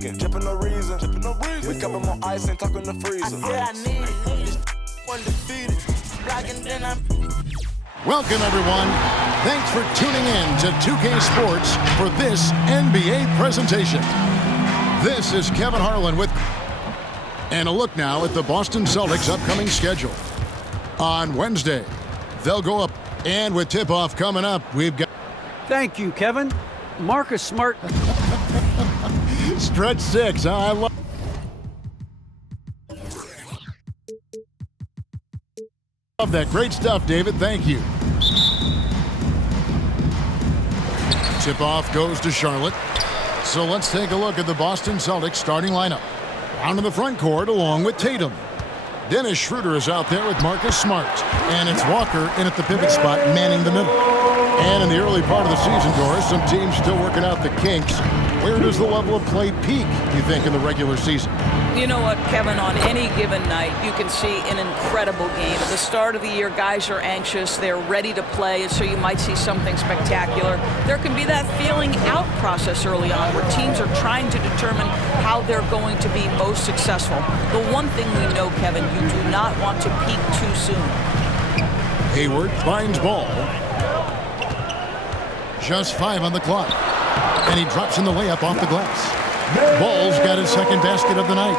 Drippin' no reason. Wake up, I'm on ice and talk in the freezer. I said I need it. Undefeated. Rockin' then I'm. Welcome, everyone. Thanks for tuning in to 2K Sports for this NBA presentation. This is Kevin Harlan with... And a look now at the Boston Celtics' upcoming schedule. On Wednesday, they'll go up. And with tip-off coming up, we've got... Thank you, Kevin. Marcus Smart... Stretch 6. I love... Love that. Great stuff, David. Thank you. Tip-off goes to Charlotte. So let's take a look at the Boston Celtics starting lineup. Down in the front court along with Tatum. Dennis Schroeder is out there with Marcus Smart. And it's Walker in at the pivot spot, manning the middle. And in the early part of the season, Doris, some teams still working out the kinks. Where does the level of play peak, you think, in the regular season? You know what, Kevin, on any given night, you can see an incredible game. At the start of the year, guys are anxious, they're ready to play, and so you might see something spectacular. There can be that feeling out process early on where teams are trying to determine how they're going to be most successful. The one thing we know, Kevin, you do not want to peak too soon. Hayward finds Ball. Just 5 on the clock. And he drops in the layup off the glass. Ball's got his second basket of the night.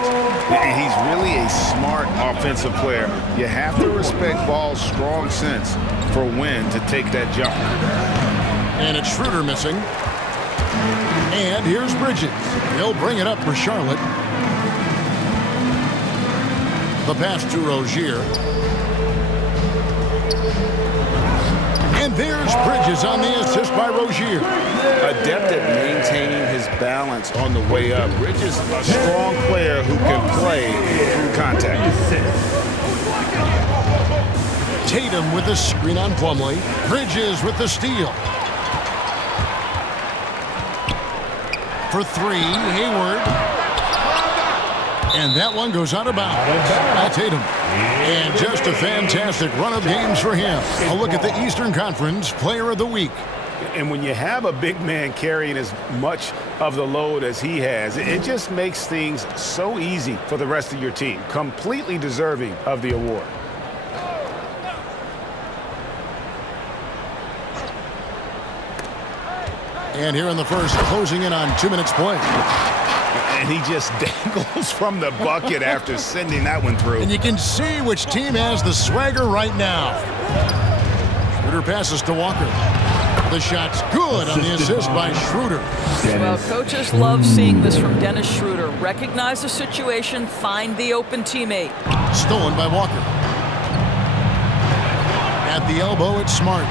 And he's really a smart offensive player. You have to respect Ball's strong sense for when to take that jump. And it's Schroeder missing. And here's Bridges. He'll bring it up for Charlotte. The pass to Rozier. And there's Bridges on the assist by Rozier. Adept at maintaining his balance on the way up. Bridges, a strong player who can play through contact. Tatum with the screen on Plumlee. Bridges with the steal. For 3, Hayward. And that one goes out of bounds by Tatum. And just a fantastic run of games for him. A look at the Eastern Conference Player of the Week. And when you have a big man carrying as much of the load as he has, it just makes things so easy for the rest of your team. Completely deserving of the award. And here in the first, closing in on 2 minutes play. And he just dangles from the bucket after sending that one through. And you can see which team has the swagger right now. Schroeder passes to Walker. The shot's good on the assist by Schroeder. Well, coaches love seeing this from Dennis Schroeder. Recognize the situation, find the open teammate. Stolen by Walker. At the elbow, it's Smart.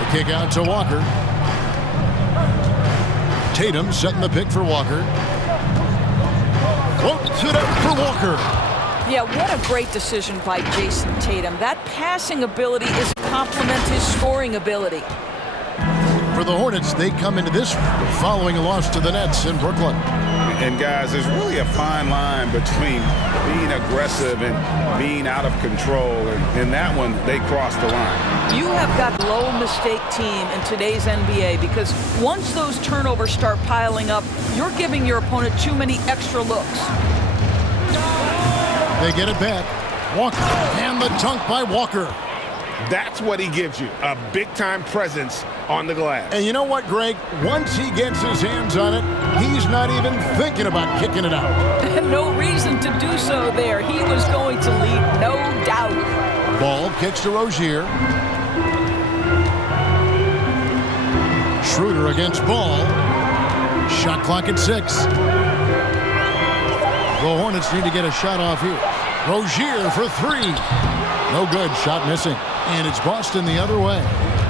The kick out to Walker. Tatum setting the pick for Walker. Floats it up for Walker. Yeah, what a great decision by Jason Tatum. That passing ability is complement his scoring ability. For the Hornets, they come into this following a loss to the Nets in Brooklyn. And guys, there's really a fine line between being aggressive and being out of control. And in that one, they crossed the line. You have got a low mistake team in today's NBA because once those turnovers start piling up, you're giving your opponent too many extra looks. They get it back. Walker, and the dunk by Walker. That's what he gives you, a big-time presence on the glass. And you know what, Greg? Once he gets his hands on it, he's not even thinking about kicking it out. No reason to do so there. He was going to lead, no doubt. Ball kicks to Rozier. Schroeder against Ball. Shot clock at 6. The Hornets need to get a shot off here. Rozier for 3. No good. Shot missing. And it's Boston the other way.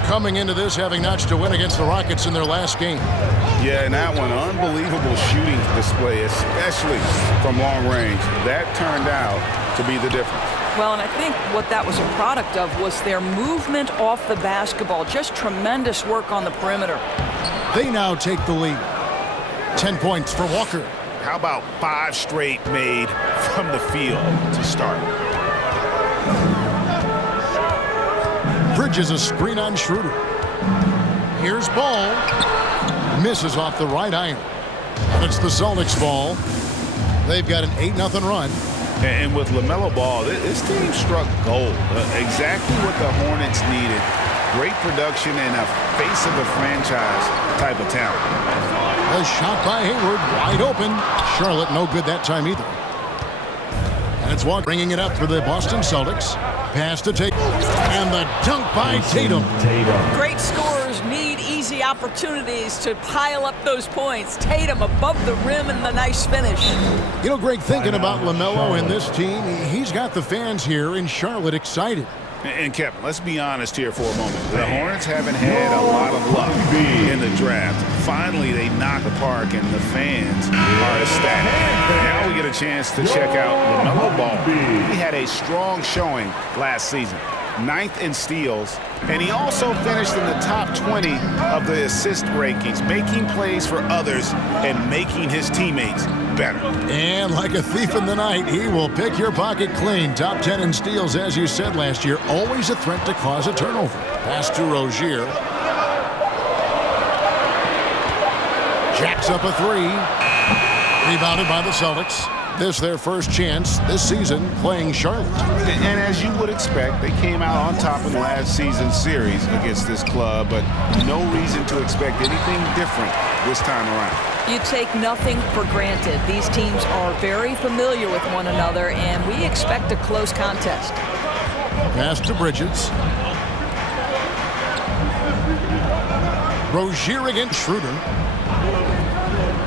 Coming into this having notched a win against the Rockets in their last game. Yeah, and that one, unbelievable shooting display, especially from long range. That turned out to be the difference. Well, and I think what that was a product of was their movement off the basketball. Just tremendous work on the perimeter. They now take the lead. 10 points for Walker. How about 5 straight made from the field to start? Bridges a screen on Schroeder. Here's Ball. Misses off the right iron. And it's the Celtics ball. They've got an 8-0 run. And with LaMelo Ball, this team struck gold. Exactly what the Hornets needed. Great production and a face of the franchise type of talent. A shot by Hayward, wide open. Charlotte no good that time either. And it's Walker bringing it up for the Boston Celtics. Pass to Tatum. And the dunk by Tatum. Great scorers need easy opportunities to pile up those points. Tatum above the rim and the nice finish. You know, Greg, thinking about LaMelo and this team, he's got the fans here in Charlotte excited. And Kevin, let's be honest here for a moment. The Hornets haven't had a lot of luck in the draft. Finally, they knock the park, and the fans are ecstatic. Now we get a chance to check out LaMelo Ball. He had a strong showing last season. 9th in steals, and he also finished in the top 20 of the assist rankings, making plays for others and making his teammates better. And like a thief in the night, he will pick your pocket clean. Top 10 in steals, as you said last year, always a threat to cause a turnover. Pass to Rozier. Jacks up a three. Rebounded by the Celtics. This their first chance this season playing Charlotte. And as you would expect, they came out on top in last season's series against this club, but no reason to expect anything different this time around. You take nothing for granted. These teams are very familiar with one another, and we expect a close contest. Pass to Bridges. Rozier against Schroeder.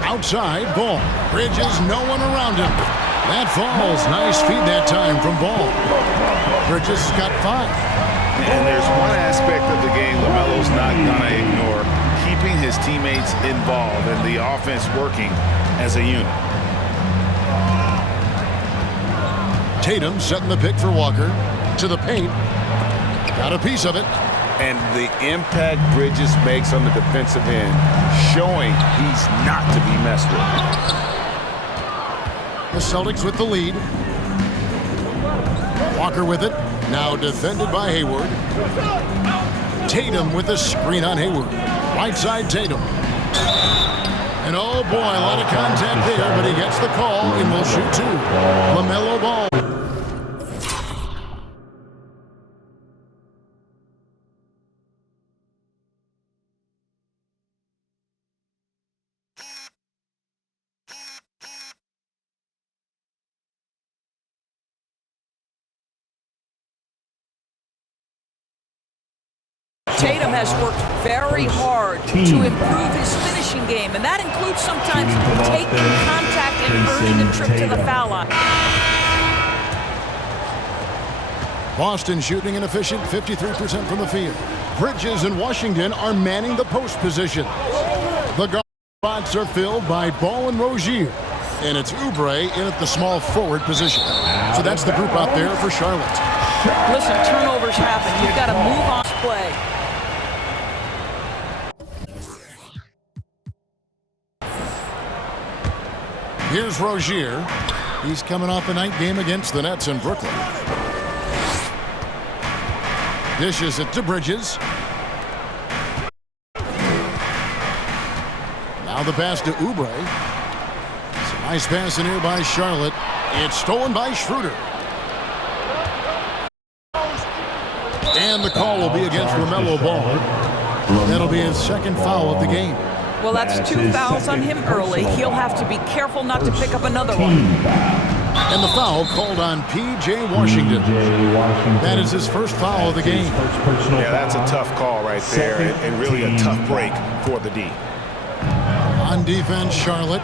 Outside, Ball. Bridges, no one around him. That falls. Nice feed that time from Ball. Bridges got 5. And there's one aspect of the game LaMelo's not going to ignore, keeping his teammates involved and the offense working as a unit. Tatum setting the pick for Walker. To the paint. Got a piece of it. And the impact Bridges makes on the defensive end, showing he's not to be messed with. The Celtics with the lead. Walker with it. Now defended by Hayward. Tatum with the screen on Hayward. Right side Tatum. And oh boy, a lot of contact there, but he gets the call and will shoot 2. LaMelo Ball. Tatum has worked very hard to improve his finishing game, and that includes sometimes taking contact and earning a trip to the foul line. Boston shooting an efficient 53% from the field. Bridges and Washington are manning the post position. The guard spots are filled by Ball and Rozier. And it's Oubre in at the small forward position. So that's the group out there for Charlotte. Listen, turnovers happen. You've got to move on play. Here's Rozier. He's coming off a night game against the Nets in Brooklyn. Dishes it to Bridges. Now the pass to Oubre. It's a nice pass in here by Charlotte. It's stolen by Schroeder. And the call will be against LaMelo Ball. That'll be his second foul of the game. Well, that's 2 fouls on him early. He'll have to be careful not to pick up another one. And the foul called on P.J. Washington. That is his first foul of the game. Yeah, that's a tough call right there, and really a tough break for the D. On defense, Charlotte.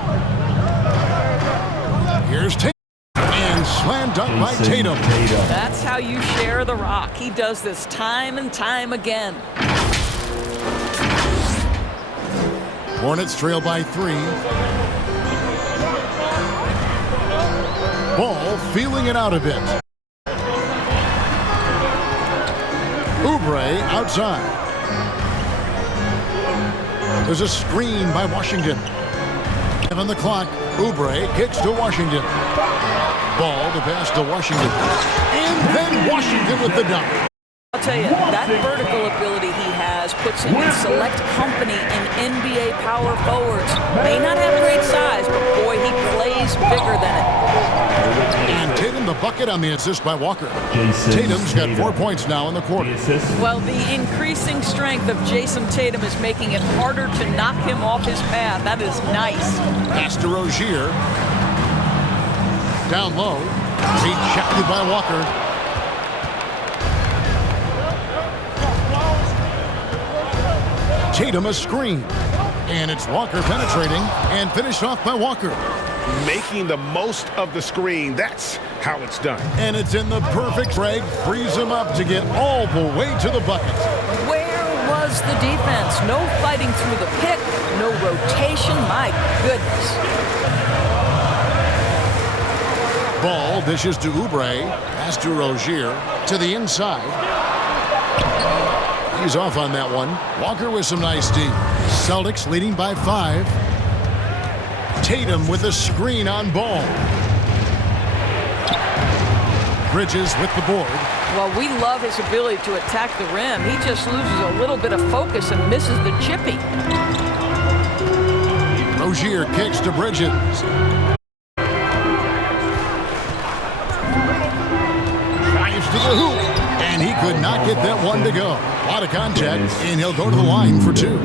Here's Tatum. And slam dunk by Tatum. That's how you share the rock. He does this time and time again. Hornets trail by 3. Ball feeling it out a bit. Oubre outside. There's a screen by Washington. On the clock, Oubre kicks to Washington. Ball to pass to Washington. And then Washington with the dunk. I'll tell you, that vertical ability he has puts him in select company in NBA power forwards. May not have great size, but boy, he plays bigger than it. And Tatum the bucket on the assist by Walker. Tatum's got 4 points now in the quarter. Well, the increasing strength of Jason Tatum is making it harder to knock him off his path. That is nice. Pass to Rozier. Down low. Rejected by Walker. Tatum a screen. And it's Walker penetrating and finished off by Walker. Making the most of the screen. That's how it's done. And it's in the perfect Greg frees him up to get all the way to the bucket. Where was the defense? No fighting through the pick, no rotation. My goodness. Ball dishes to Oubre. Pass to Rozier. To the inside. He's off on that one. Walker with some nice D. Celtics leading by 5. Tatum with a screen on Ball. Bridges with the board. Well, we love his ability to attack the rim. He just loses a little bit of focus and misses the chippy. Rozier kicks to Bridges. Drives to the hoop. And he could not get that one to go. A lot of contact, and he'll go to the line for 2.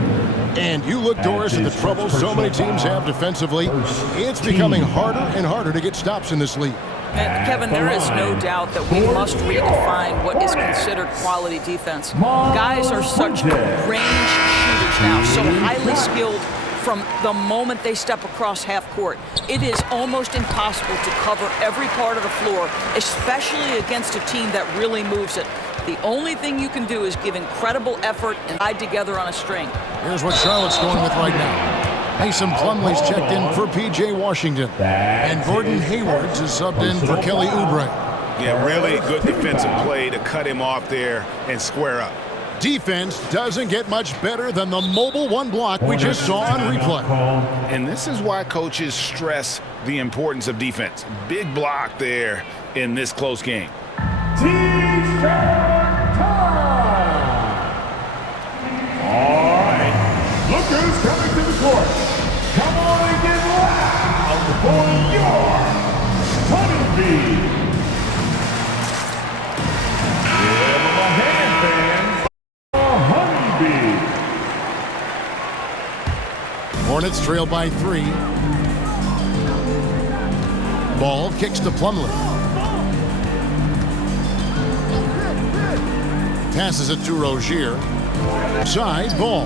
And you look, Doris, at the trouble so many teams have defensively. It's becoming harder and harder to get stops in this league. And Kevin, there is no doubt that we must redefine what is considered quality defense. Guys are such range shooters now, so highly skilled from the moment they step across half court. It is almost impossible to cover every part of the floor, especially against a team that really moves it. The only thing you can do is give incredible effort and ride together on a string. Here's what Charlotte's going with right now. Mason Plumlee's checked in for P.J. Washington. And Gordon Hayward's is subbed in for Kelly Oubre. Yeah, really good defensive play to cut him off there and square up. Defense doesn't get much better than the mobile one block we just saw on replay. And this is why coaches stress the importance of defense. Big block there in this close game. All right, look who's coming to the court. Come on and get loud for your honeybee. Give them a hand, fans. Honeybee. Hornets trail by 3. Ball kicks to Plumlee. Passes it to Rozier. Side Ball.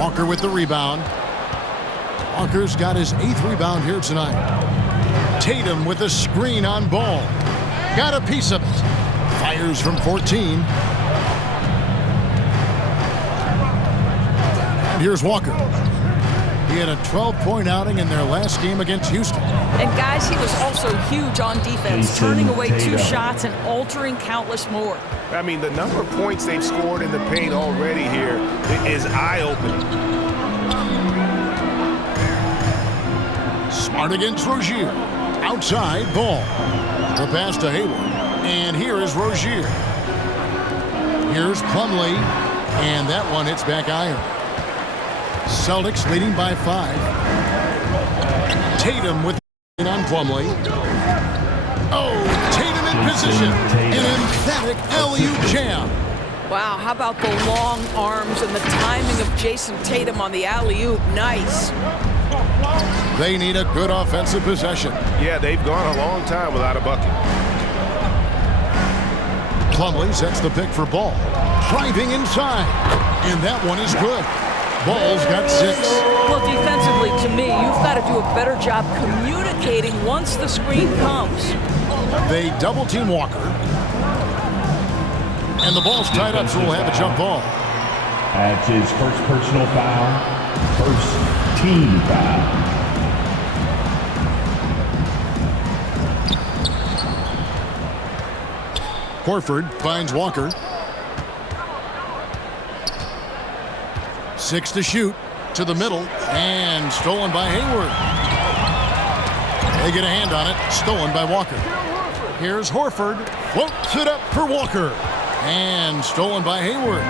Walker with the rebound. Walker's got his 8th rebound here tonight. Tatum with a screen on Ball. Got a piece of it. Fires from 14. And here's Walker. He had a 12-point outing in their last game against Houston. And guys, he was also huge on defense, turning away 2 shots and altering countless more. I mean, the number of points they've scored in the paint already here is eye-opening. Smart against Rozier. Outside Ball. The pass to Hayward. And here is Rozier. Here's Plumlee. And that one hits back iron. Celtics leading by 5. Tatum with on Plumlee. Oh, Tatum in position. An emphatic alley-oop jam. Wow, how about the long arms and the timing of Jason Tatum on the alley-oop? Nice. They need a good offensive possession. Yeah, they've gone a long time without a bucket. Plumlee sets the pick for Ball. Driving inside. And that one is good. Ball's got 6. Well, defensively, to me, you've got to do a better job communicating once the screen comes. They double-team Walker. And the ball's tied up, so we'll have a jump ball. That's his first personal foul. First team foul. Horford finds Walker. 6 to shoot. To the middle. And stolen by Hayward. They get a hand on it. Stolen by Walker. Here's Horford. Floats it up for Walker. And stolen by Hayward.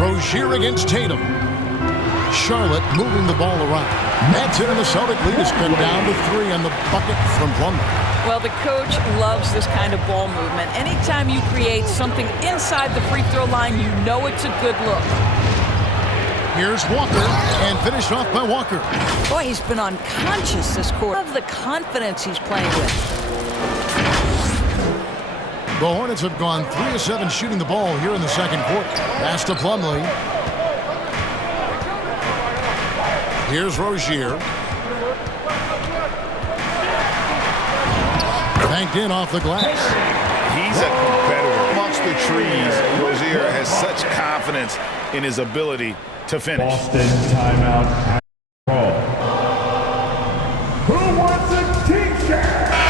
Rozier against Tatum. Charlotte moving the ball around. That's it, and the Celtic lead is cut down to 3 on the bucket from Plumlee. Well, the coach loves this kind of ball movement. Anytime you create something inside the free throw line, you know it's a good look. Here's Walker, and finished off by Walker. Boy, he's been unconscious this quarter. Love the confidence he's playing with. The Hornets have gone 3 of 7 shooting the ball here in the second quarter. Pass to Plumlee. Here's Rozier. Banked in off the glass. He's a competitor. Amongst the trees, Rozier has such confidence in his ability to finish. Boston timeout. Who wants a t-shirt?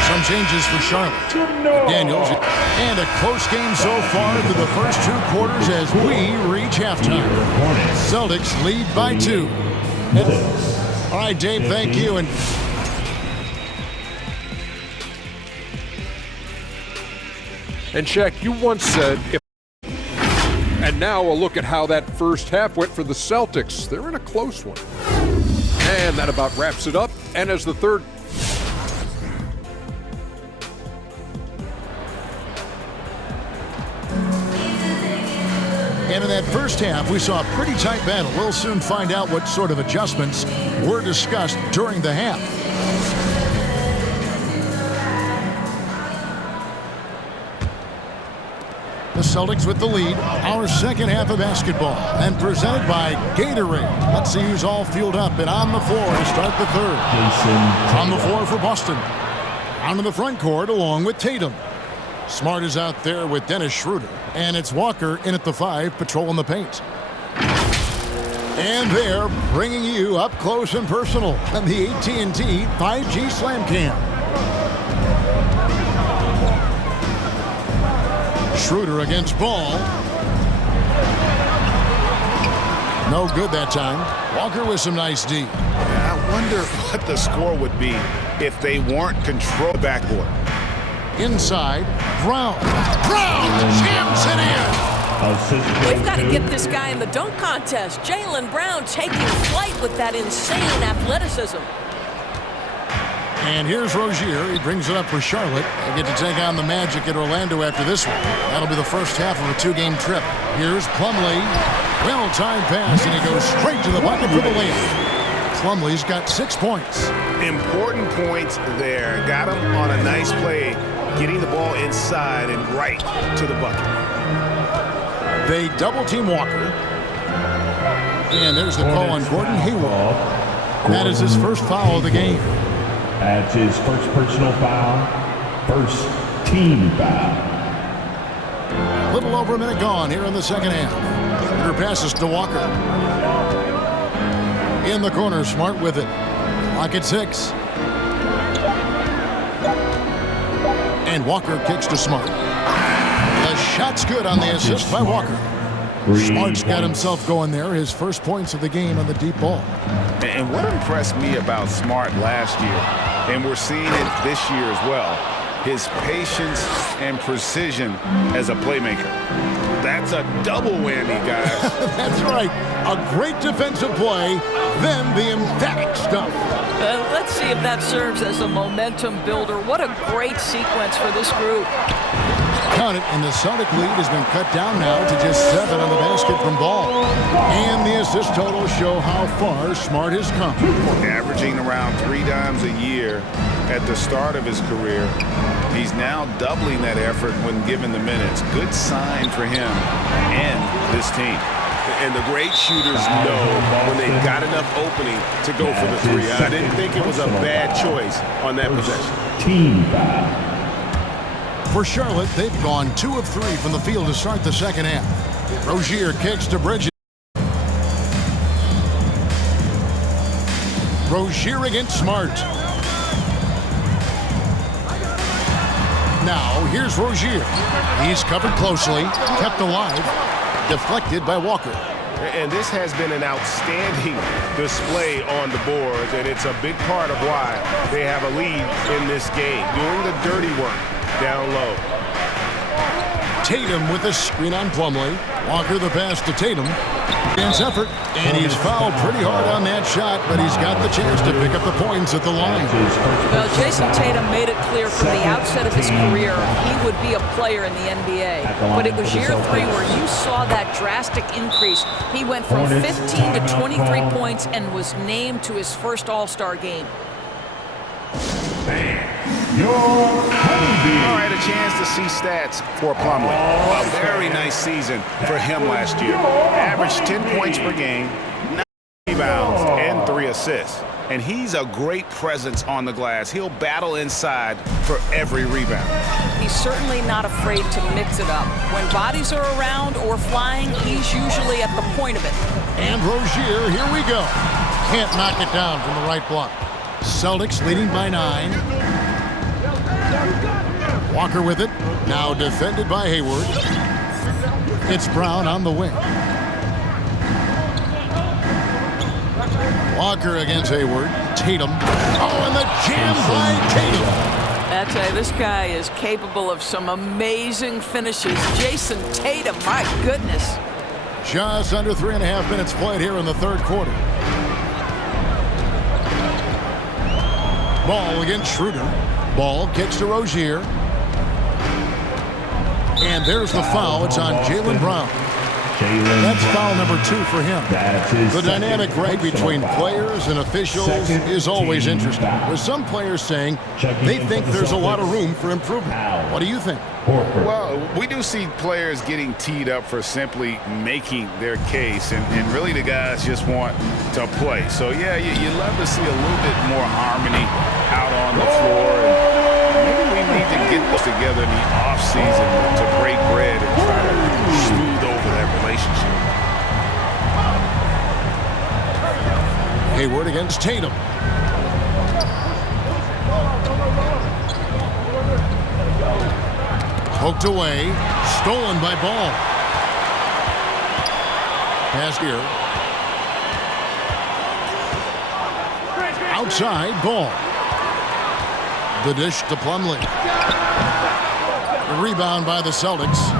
Some changes for Charlotte. Daniels. And a close game so far through the first 2 quarters as we reach halftime. Celtics lead by 2. All right, Dave, thank you. And Shaq, you once said, and now a look at how that first half went for the Celtics. They're in a close one. And that about wraps it up. And as the third... And in that first half, we saw a pretty tight battle. We'll soon find out what sort of adjustments were discussed during the half. The Celtics with the lead. Our second half of basketball. And presented by Gatorade. Let's see who's all fueled up and on the floor to start the third. On the floor for Boston. Out in the front court along with Tatum. Smart is out there with Dennis Schroeder. And it's Walker in at the 5, patrolling the paint. And they're bringing you up close and personal on the AT&T 5G Slam Cam. Schroeder against Ball. No good that time. Walker with some nice D. I wonder what the score would be if they weren't control the backboard. Inside, Brown. Brown jams it in. We've got to get this guy in the dunk contest. Jaylen Brown taking flight with that insane athleticism. And here's Rozier. He brings it up for Charlotte. They get to take on the Magic at Orlando after this one. That'll be the first half of a 2-game trip. Here's Plumlee. Well-timed pass, and he goes straight to the bucket for the layup. Plumlee's got 6 points. Important points there. Got him on a nice play, getting the ball inside and right to the bucket. They double-team Walker. And there's the call on Gordon Hayward. That is his first foul of the game. That's his first personal foul, first team foul. A little over a minute gone here in the second half. Schroeder passes to Walker. In the corner, Smart with it. Clock at 6. And Walker kicks to Smart. The shot's good on the assist by Walker. Smart's got himself going there. His first points of the game on the deep ball. And what impressed me about Smart last year, and we're seeing it this year as well, his patience and precision as a playmaker. That's a double whammy, guys. That's right. A great defensive play, then the emphatic stuff. Let's see if that serves as a momentum builder. What a great sequence for this group. Count it, and the Celtic lead has been cut down now to just 7 on the basket from Ball. And the assist totals show how far Smart has come. Averaging around 3 dimes a year at the start of his career. He's now doubling that effort when given the minutes. Good sign for him and this team. And the great shooters know when they've got enough opening to go for the 3. I didn't think it was a bad choice on that possession. Team foul. For Charlotte, they've gone 2 of 3 from the field to start the second half. Rozier kicks to Bridges. Rozier against Smart. Now, here's Rozier. He's covered closely, kept alive, deflected by Walker. And this has been an outstanding display on the boards, and it's a big part of why they have a lead in this game, doing the dirty work down low. Tatum with a screen on Plumlee. Walker the pass to Tatum. Against effort, and he's fouled pretty hard on that shot, but he's got the chance to pick up the points at the line. Well, Jason Tatum made it clear from the outset of his career he would be a player in the NBA. But it was year 3 where you saw that drastic increase. He went from 15 to 23 points and was named to his first All-Star game. All right, a chance to see stats for Plumlee. A very nice season for him last year. Averaged 10 points per game, 9 rebounds, and 3 assists. And he's a great presence on the glass. He'll battle inside for every rebound. He's certainly not afraid to mix it up. When bodies are around or flying, he's usually at the point of it. And Rozier, here we go. Can't knock it down from the right block. Celtics leading by 9. Walker with it. Now defended by Hayward. It's Brown on the wing. Walker against Hayward. Tatum. Oh, and the jam by Tatum. I tell you, this guy is capable of some amazing finishes. Jason Tatum, my goodness. Just under 3.5 minutes played here in the third quarter. Ball against Schroeder. Ball kicks to Rozier. And there's the foul. It's on Jaylen Brown. That's foul number 2 for him. The dynamic right between players and officials is always interesting, with some players saying they think there's a lot of room for improvement. What do you think? Well, we do see players getting teed up for simply making their case, and really the guys just want to play. So, yeah, you love to see a little bit more harmony out on the floor. And maybe we need to get this together in the offseason to break bread and try to smooth over that relationship. Hayward against Tatum. Poked away. Stolen by Ball. Pass here. Outside, Ball. The dish to Plumlee. The rebound by the Celtics.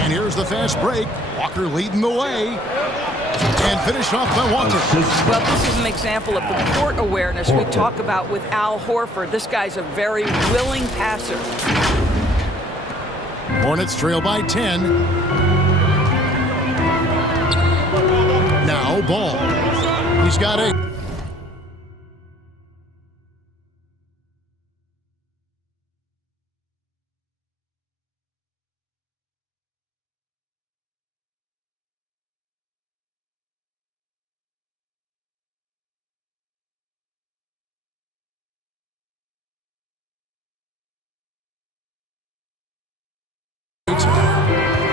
And here's the fast break. Walker leading the way. And finished off by Walker. Well, this is an example of the court awareness we talk about with Al Horford. This guy's a very willing passer. Hornets trail by 10. Now Ball. He's got 8.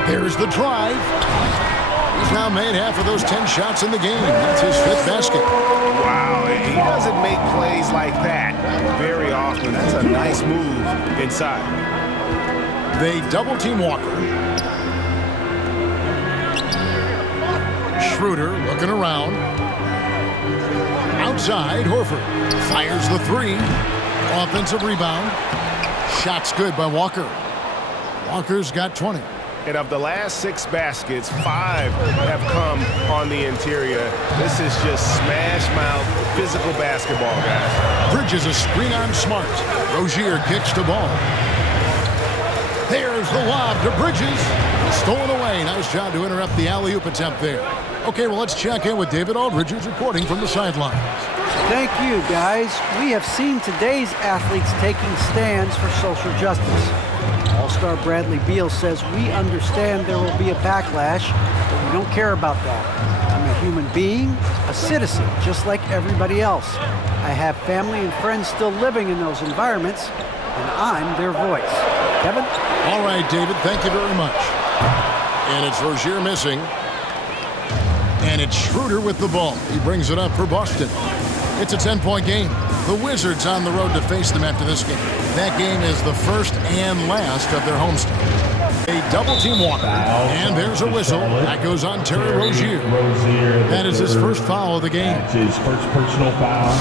There's the drive. He's now made half of those 10 shots in the game. That's his 5th basket. Wow, he doesn't make plays like that very often. That's a nice move inside. They double-team Walker. Schroeder looking around. Outside, Horford fires the 3. Offensive rebound. Shot's good by Walker. Walker's got 20. And of the last 6 baskets, 5 have come on the interior. This is just smash-mouth physical basketball, guys. Bridges a screen on Smart. Rozier kicks to Ball. There's the lob to Bridges. Stolen away. Nice job to interrupt the alley-oop attempt there. Okay, well, let's check in with David Aldridge, who's reporting from the sidelines. Thank you, guys. We have seen today's athletes taking stands for social justice. All-Star Bradley Beal says, we understand there will be a backlash, but we don't care about that. I'm a human being, a citizen, just like everybody else. I have family and friends still living in those environments, and I'm their voice. Kevin? All right, David, thank you very much. And it's Rozier missing. And it's Schroeder with the ball. He brings it up for Boston. It's a 10-point game. The Wizards on the road to face them after this game. That game is the first and last of their homestand. A double team Walker. And there's a whistle. That goes on Terry Rozier. That is his first foul of the game. That's his first personal foul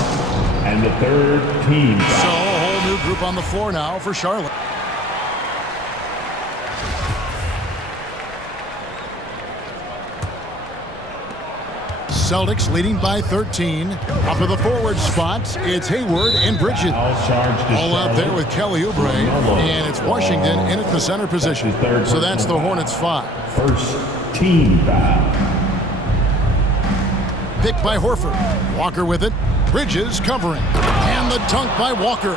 and the third team foul. So a whole new group on the floor now for Charlotte. Celtics leading by 13. Up to the forward spots, it's Hayward and Bridges. All out there with Kelly Oubre, and it's Washington in at the center position. So that's the Hornets' 5. First team foul. Picked by Horford. Walker with it. Bridges covering. And the dunk by Walker.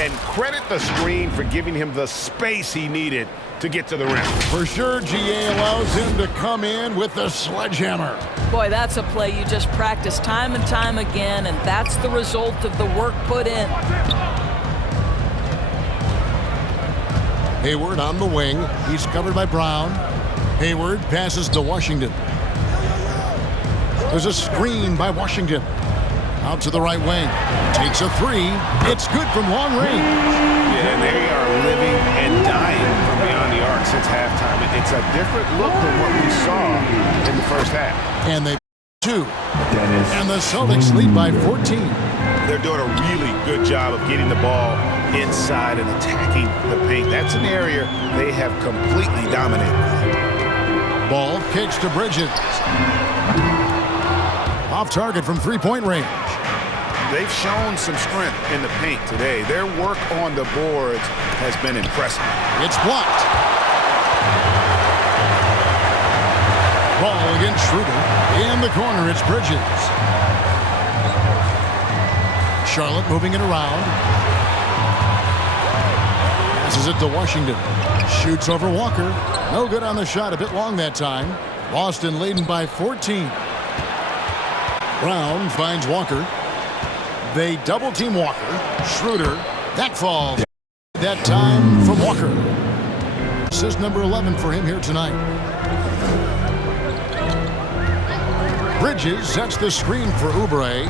And credit the screen for giving him the space he needed to get to the rim. For sure, GA allows him to come in with the sledgehammer. Boy, that's a play you just practice time and time again, and that's the result of the work put in. Hayward on the wing. He's covered by Brown. Hayward passes to Washington. There's a screen by Washington. Out to the right wing. Takes a three. It's good from long range. Yeah, they are living and dying from beyond the arc since halftime. It's a different look than what we saw in the first half. And they 2. And the Celtics lead by 14. They're doing a really good job of getting the ball inside and attacking the paint. That's an area they have completely dominated. Ball kicks to Bridges. Off target from three-point range. They've shown some strength in the paint today. Their work on the boards has been impressive. It's blocked. Ball against Schroeder. In the corner, it's Bridges. Charlotte moving it around. Passes it to Washington. Shoots over Walker. No good on the shot. A bit long that time. Boston leading by 14. Brown finds Walker. They double team Walker. Schroeder. That falls. That time from Walker. Assist number 11 for him here tonight. Bridges sets the screen for Oubre.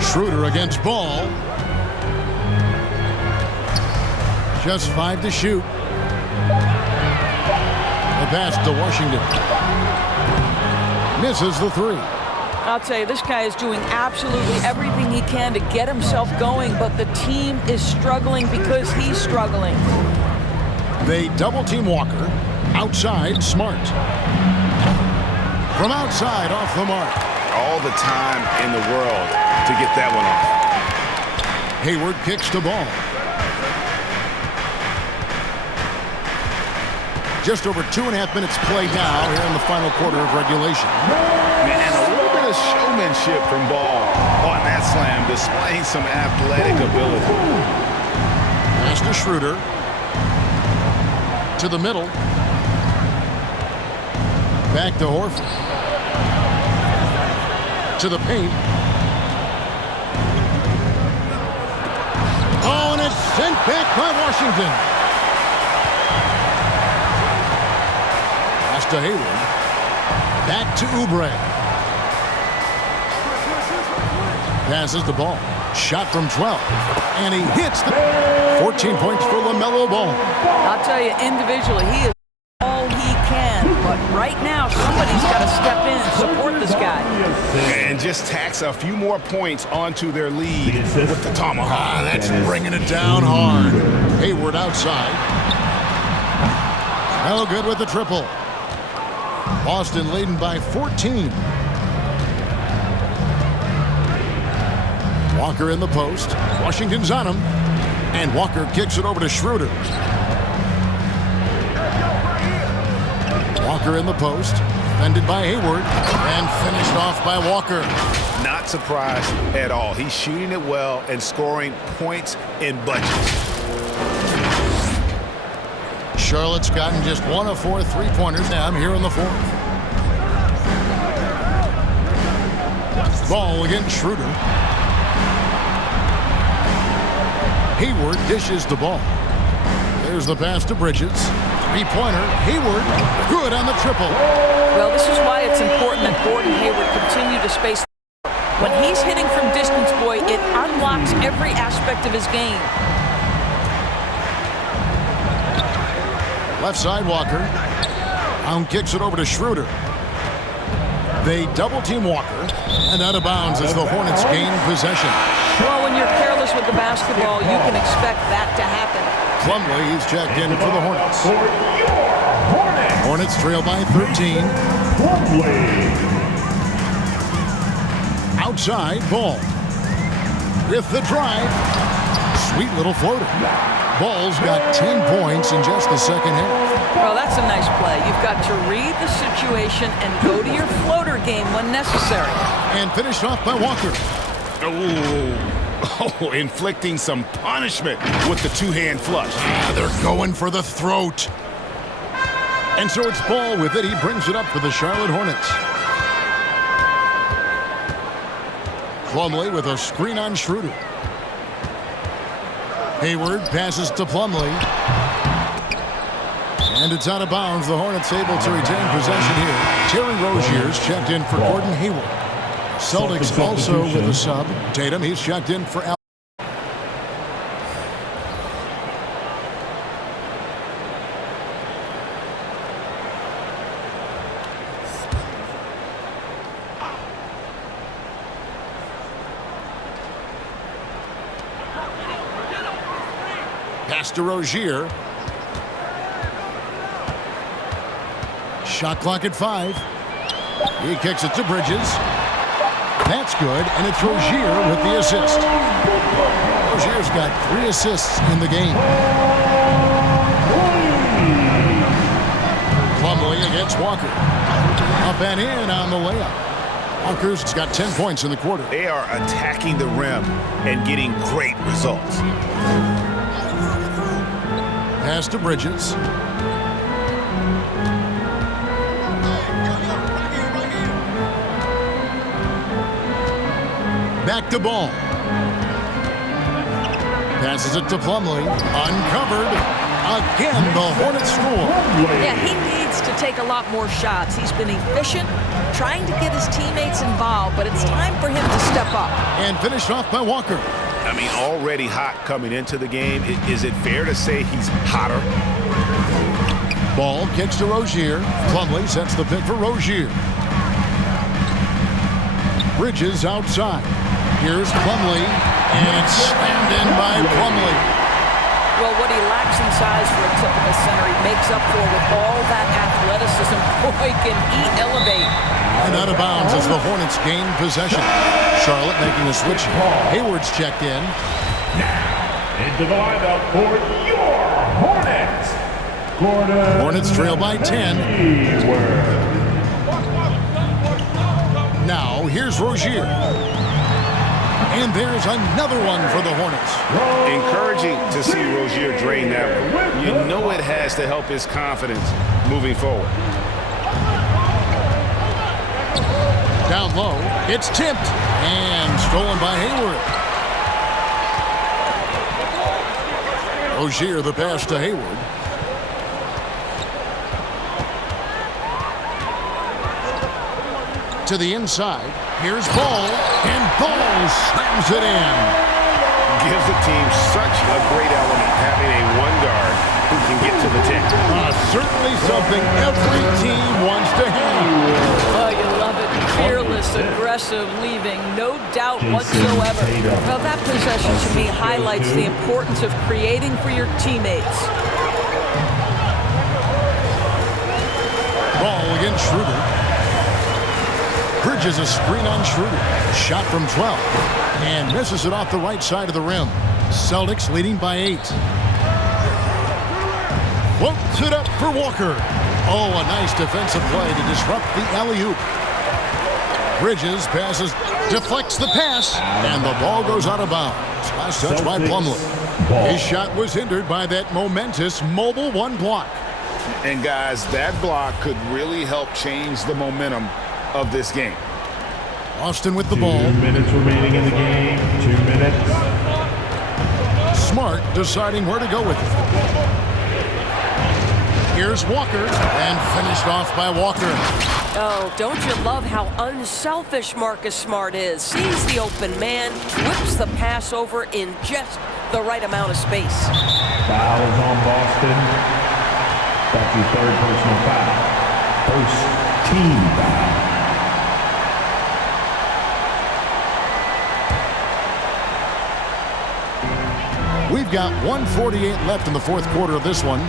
Schroeder against Ball. Just 5 to shoot. The pass to Washington. Misses the 3. I'll tell you, this guy is doing absolutely everything he can to get himself going, but the team is struggling because he's struggling. They double team Walker. Outside, Smart. From outside, off the mark. All the time in the world to get that one off. Hayward kicks the ball. Just over 2.5 minutes played now here in the final quarter of regulation. And a little bit of showmanship from Ball on that slam, displaying some athletic ability. Pass to Schroeder. To the middle. Back to Horford. To the paint. Oh, and it's sent back by Washington. Pass to Hayward. Back to Oubre. Passes the ball. Shot from 12. And he hits the 14 points for LaMelo Ball. I'll tell you, individually, he is all he can. But right now, somebody's got to step in and support this guy. And just tacks a few more points onto their lead with the tomahawk. That's bringing it down hard. Hayward outside. No good with the triple. Boston leading by 14. Walker in the post. Washington's on him. And Walker kicks it over to Schroeder. Walker in the post. Defended by Hayward. And finished off by Walker. Not surprised at all. He's shooting it well and scoring points in bunches. Charlotte's gotten just 1 of 4 3-pointers now here in the 4th. Ball against Schroeder. Hayward dishes the ball. There's the pass to Bridges. 3-pointer. Hayward good on the triple. Well, this is why it's important that Gordon Hayward continue to space. When he's hitting from distance, boy, it unlocks every aspect of his game. Left side, Walker. Brown kicks it over to Schroeder. They double-team Walker, and out of bounds as the Hornets gain possession. Well, when you're careless with the basketball, you can expect that to happen. Plumlee, he's checked in for the Hornets. Hornets trail by 13. Outside, Ball. With the drive. Sweet little floater. Ball's got 10 points in just the second half. Well, that's a nice play. You've got to read the situation and go to your floater game when necessary. And finished off by Walker. Oh, inflicting some punishment with the two-hand flush. They're going for the throat. And so it's Ball with it. He brings it up for the Charlotte Hornets. Plumlee with a screen on Schroeder. Hayward passes to Plumlee. And it's out of bounds. The Hornets able to retain possession here. Terry Rozier's checked in for Gordon Hayward. Celtics also with a sub. Tatum, he's checked in for Al. Pass to Rozier. Shot clock at 5. He kicks it to Bridges. That's good, and it's Rozier with the assist. Rozier's got 3 assists in the game. Plumlee against Walker. Up and in on the layup. Walker's got 10 points in the quarter. They are attacking the rim and getting great results. Pass to Bridges. Back to Ball. Passes it to Plumlee. Uncovered. Again, the Hornets score. Yeah, he needs to take a lot more shots. He's been efficient, trying to get his teammates involved, but it's time for him to step up. And finished off by Walker. I mean, already hot coming into the game. Is it fair to say he's hotter? Ball kicks to Rozier. Plumlee sets the pick for Rozier. Bridges outside. Here's Plumlee, and it's slammed in by Plumlee. Well, what he lacks in size for a typical center, he makes up for with all that athleticism. Boy, can he elevate. And out of bounds as the Hornets gain possession. Charlotte making a switch here. Hayward's checked in. Now, into the lineup for your Hornets. Hornets trail by 10. Now, here's Rozier. And there's another one for the Hornets. Encouraging to see Rozier drain that one. You know it has to help his confidence moving forward. Down low, it's tipped and stolen by Hayward. Rozier the pass to Hayward. To the inside, here's Ball, and Ball slams it in. Gives the team such a great element having a one guard who can get to the 10. Certainly something every team wants to have. Oh, you love it. Fearless, aggressive, leaving, no doubt whatsoever. Well, that possession to me highlights the importance of creating for your teammates. Ball against Schroeder. Bridges a screen on Schroeder. Shot from 12. And misses it off the right side of the rim. Celtics leading by 8. Floats it up for Walker. Oh, a nice defensive play to disrupt the alley-oop. Bridges passes, deflects the pass, and the ball goes out of bounds. Last touch by Plumlee. His shot was hindered by that momentous mobile one block. And guys, that block could really help change the momentum of this game. Austin with the ball. 2 minutes remaining in the game. 2 minutes. Smart deciding where to go with it. Here's Walker, and finished off by Walker. Oh, don't you love how unselfish Marcus Smart is? Sees the open man, whips the pass over in just the right amount of space. Fouls on Boston. That's your third personal foul. First team foul. We've got 1:48 left in the fourth quarter of this one.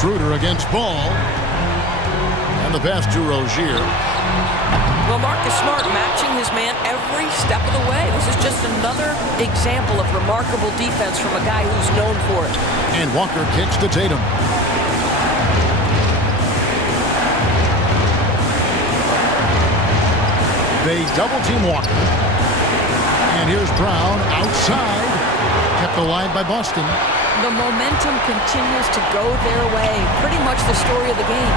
Schroeder against Ball. And the pass to Rozier. Well, Marcus Smart matching his man every step of the way. This is just another example of remarkable defense from a guy who's known for it. And Walker kicks to Tatum. They double-team Walker. And here's Brown outside. Kept alive by Boston. The momentum continues to go their way. Pretty much the story of the game.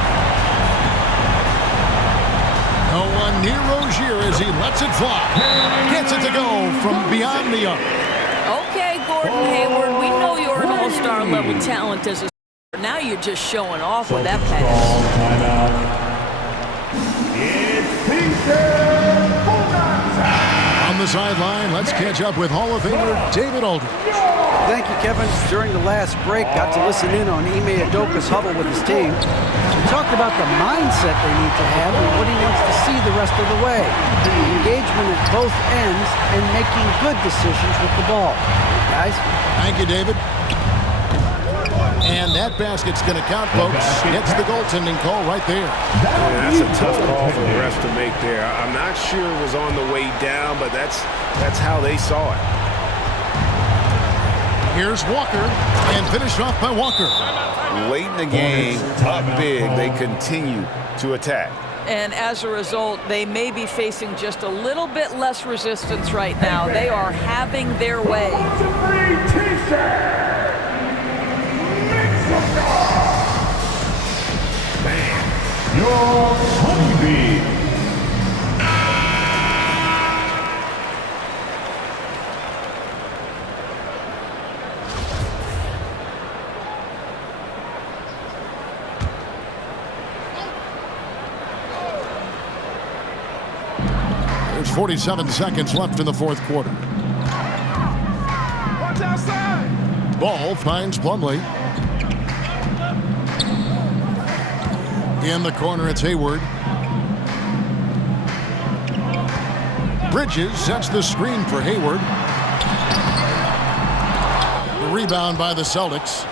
No one near Rozier as he lets it fly. Gets it to go from beyond the arc. Okay, Gordon Hayward, we know you're an all-star level talent as a now you're just showing off with that pass. On the sideline, let's catch up with Hall of Famer David Aldridge. Thank you, Kevin. During the last break, got to listen in on Ime Udoka's huddle with his team. He talked about the mindset they need to have and what he wants to see the rest of the way. Engagement at both ends and making good decisions with the ball. Guys? Thank you, David. And that basket's going to count, folks. It's the goaltending call right there. Yeah, that's a tough call for the refs to make there. I'm not sure it was on the way down, but that's how they saw it. Here's Walker, and finished off by Walker. Late in the game, up big, they continue to attack. And as a result, they may be facing just a little bit less resistance right now. They are having their way. Your honeybee. There's 47 seconds left in the fourth quarter. Watch outside. Ball finds Plumlee. In the corner, it's Hayward. Bridges sets the screen for Hayward. The rebound by the Celtics.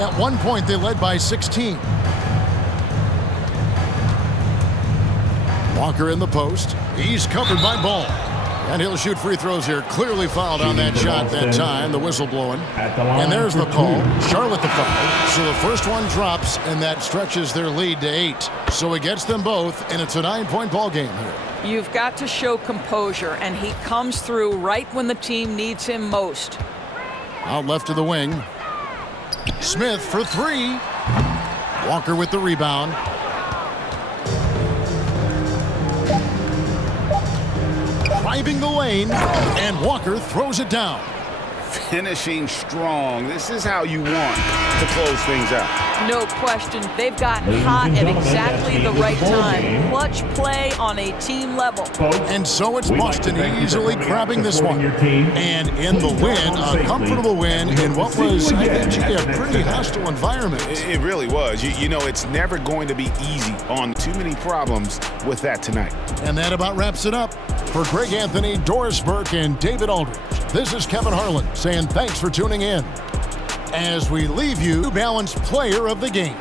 At one point, they led by 16. Walker in the post. He's covered by Ball. And he'll shoot free throws here. Clearly fouled on that shot that time. The whistle blowing. And there's the call. Charlotte the foul. So the first one drops, and that stretches their lead to 8. So it gets them both, and it's a 9-point ball game here. You've got to show composure, and he comes through right when the team needs him most. Out left of the wing. Smith for 3. Walker with the rebound. Driving the lane, and Walker throws it down. Finishing strong. This is how you want to close things out. No question. They've gotten hot at exactly the right time. Clutch play on a team level. And so it's Boston easily grabbing this one. And in the win, a comfortable win in what was, I think, a pretty hostile environment. It really was. You know, it's never going to be easy on too many problems with that tonight. And that about wraps it up. For Greg Anthony, Doris Burke, and David Aldridge, this is Kevin Harlan saying thanks for tuning in as we leave you Balanced Player of the Game.